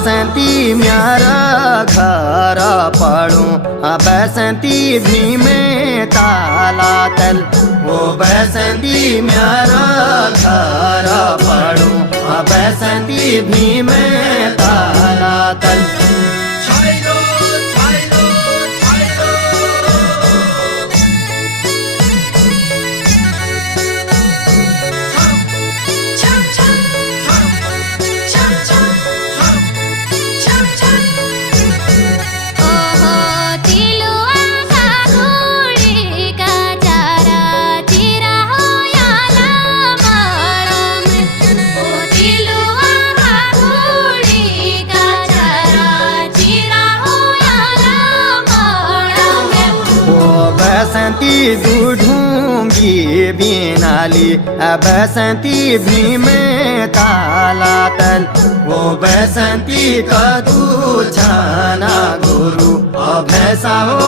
बसंती म्यारा घर पड़ूं बसंती भी में ताला तल वो बसंती म्यारा घर पड़ूं बसंती भी में ताला तल बसंती दूढ़ूंगी बीनाली बसंती भी में ताला तल वो बसंती का तू छाना गुरु भैसा हो